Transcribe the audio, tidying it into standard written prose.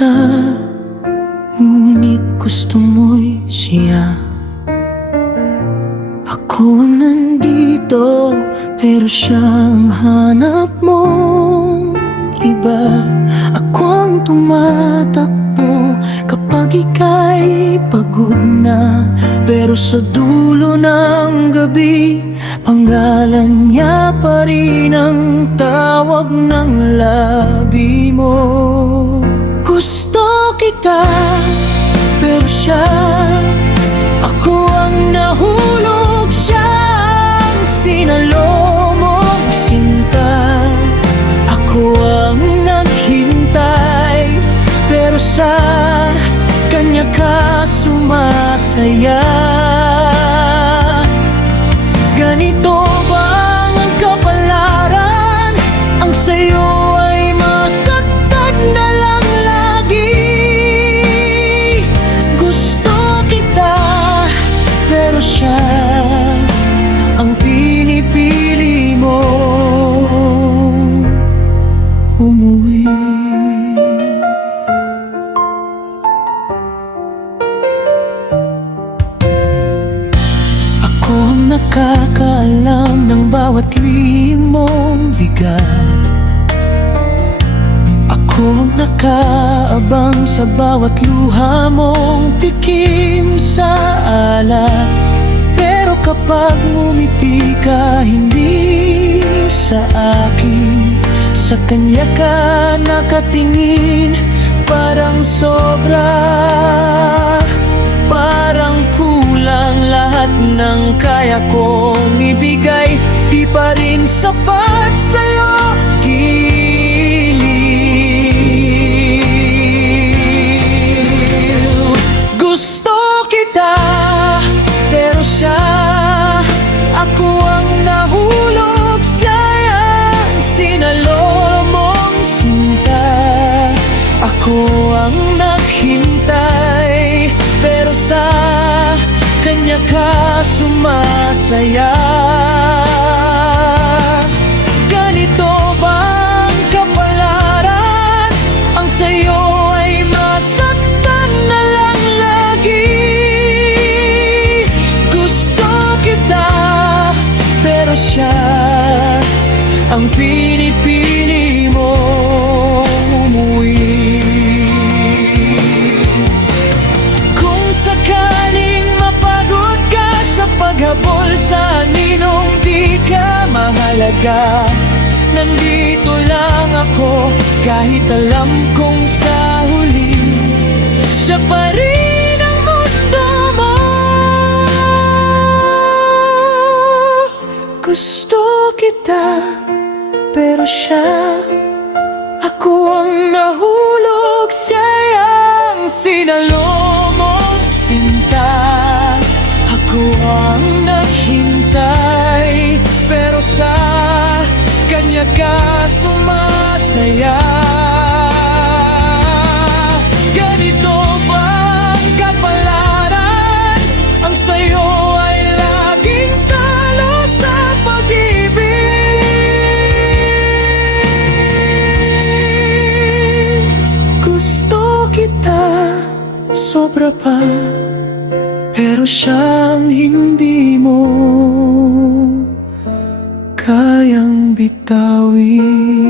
kita, ngunit gusto mo'y siya. Ako ang nandito, pero siya ang hanap mong iba. Ako ang tumatakbo kapag ika'y pagod na, pero sa dulo ng gabi, panggalan niya pa rin ang tawag ng labi mo. Gusto kita, pero siya, ako ang nahulog, siya ang sinalo mong sinta. Ako ang naghintay, pero sa kanya ka sumasaya. Ganito ba ang kapalaran? Ang sayo ay masaktan na lang lagi. Gusto kita, pero siya ang pinipili mo umuwi. Ako ang nakakaalam ng bawat lihim mong bigat. Ako ang nakaabang sa bawat luha mong tikim sa alak. Pero kapag ngumiti ka, hindi sa akin, sa kanya ka nakatingin. Parang sobra, parang kulang lahat ng kaya kong ibigay. Di pa rin sapat sa'yo, giliw. Gusto kita, pero siya, ako ang nahulog, siya ang sinalo mong sinta. Ako ang naghintay, pero sa kanya ka sumasaya. Ganito bang kapalaran? Ang sayo ay masaktan na lang lagi. Gusto kita, pero siya ang pinipili mo umuwi. Kung sakaling mapagod ka sa paghabol sa ninong di ka mahalaga, nandito lang ako, kahit alam kong sa huli siya pa rin ang mundo mo. Gusto kita, pero siya, ako ang nahulog, siya ang sinalo mong sinta. Ako ang naghintay, pero sa kanya ka sumasaya. Ganito bang kapalaran? Ang sayo ay laging talo sa pag-ibig. Gusto kita, sobra pa, pero siyang hindi mo kayang bitawin.